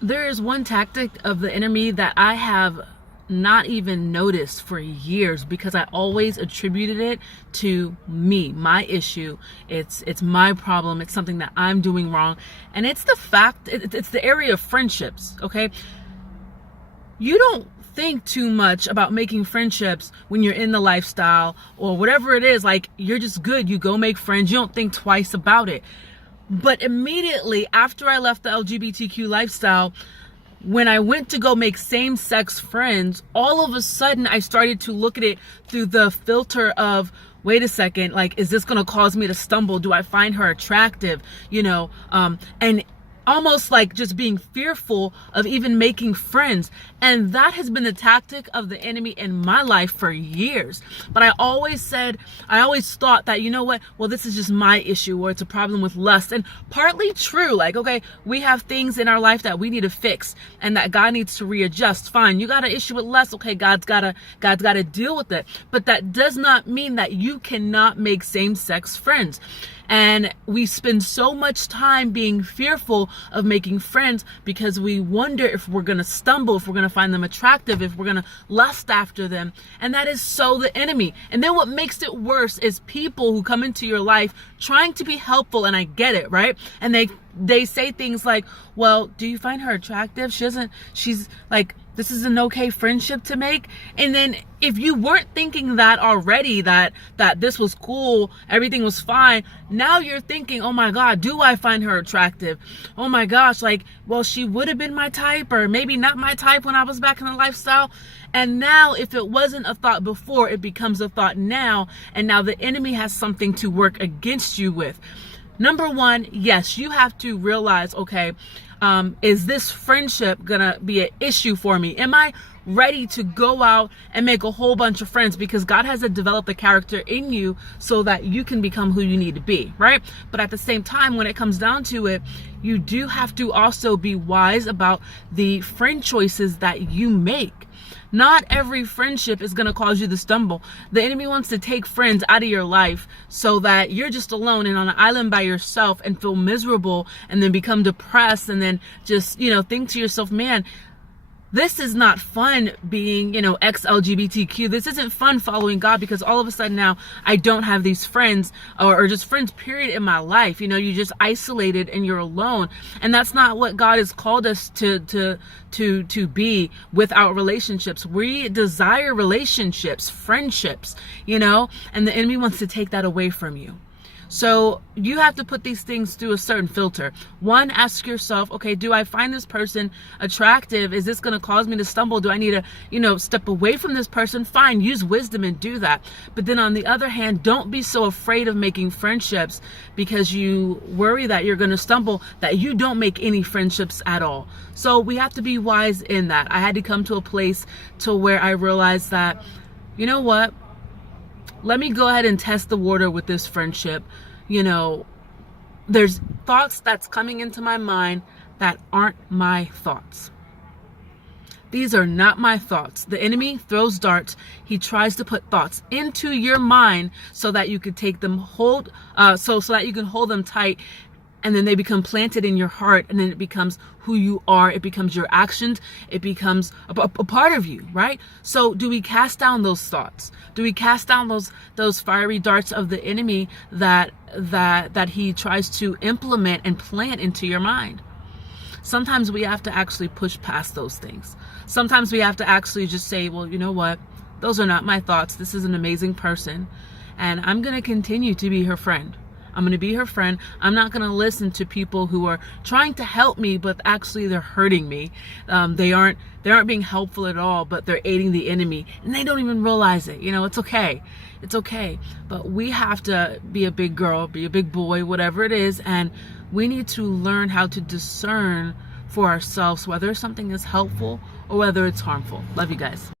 There is one tactic of the enemy that I have not even noticed for years because I always attributed it to me, my issue. It's my problem. It's something that I'm doing wrong. And it's the fact, it's the area of friendships, okay? You don't think too much about making friendships when you're in the lifestyle or whatever it is. Like, you're just good. You go make friends. You don't think twice about it. But immediately after I left the LGBTQ lifestyle, when I went to go make same-sex friends, all of a sudden I started to look at it through the filter of, wait a second, like, is this going to cause me to stumble? Do I find her attractive? And almost like just being fearful of even making friends. And that has been the tactic of the enemy in my life for years. But I always thought that, you know what, well, this is just my issue, or it's a problem with lust. And partly true, like, okay, we have things in our life that we need to fix and that God needs to readjust. Fine, you got an issue with lust, okay, God's gotta deal with it. But that does not mean that you cannot make same-sex friends. And we spend so much time being fearful of making friends because we wonder if we're going to stumble, if we're going to find them attractive, if we're going to lust after them. And that is so the enemy. And then what makes it worse is people who come into your life trying to be helpful. And I get it, right? And they say things like, well, do you find her attractive? She's like, this is an okay friendship to make. And then if you weren't thinking that already, that this was cool, everything was fine, now you're thinking, oh my God, do I find her attractive? Oh my gosh, like, well, she would have been my type, or maybe not my type when I was back in the lifestyle. And now if it wasn't a thought before, it becomes a thought now. And now the enemy has something to work against you with. Number one, yes, you have to realize, okay, is this friendship gonna be an issue for me? Am I ready to go out and make a whole bunch of friends? Because God has to develop a character in you so that you can become who you need to be, right? But at the same time, when it comes down to it, you do have to also be wise about the friend choices that you make. Not every friendship is going to cause you to stumble. The enemy wants to take friends out of your life so that you're just alone and on an island by yourself and feel miserable and then become depressed and then just, think to yourself, man, this is not fun being, ex-LGBTQ. This isn't fun following God, because all of a sudden now I don't have these friends or just friends, period, in my life. You're just isolated and you're alone. And that's not what God has called us to be without relationships. We desire relationships, friendships, and the enemy wants to take that away from you. So you have to put these things through a certain filter. One, ask yourself, okay, do I find this person attractive? Is this going to cause me to stumble? Do I need to, step away from this person? Fine, use wisdom and do that. But then on the other hand, don't be so afraid of making friendships because you worry that you're going to stumble that you don't make any friendships at all. So we have to be wise in that. I had to come to a place to where I realized that, you know what? Let me go ahead and test the water with this friendship. There's thoughts that's coming into my mind that aren't my thoughts. These are not my thoughts. The enemy throws darts. He tries to put thoughts into your mind so that you could take them so that you can hold them tight. And then they become planted in your heart, and then it becomes who you are. It becomes your actions. It becomes a part of you, right? So do we cast down those thoughts? Do we cast down those fiery darts of the enemy that he tries to implement and plant into your mind? Sometimes we have to actually push past those things. Sometimes we have to actually just say, well, you know what? Those are not my thoughts. This is an amazing person, and I'm going to continue to be her friend. I'm going to be her friend. I'm not going to listen to people who are trying to help me, but actually they're hurting me. They aren't being helpful at all, but they're aiding the enemy, and they don't even realize it. It's okay. It's okay. But we have to be a big girl, be a big boy, whatever it is, and we need to learn how to discern for ourselves whether something is helpful or whether it's harmful. Love you guys.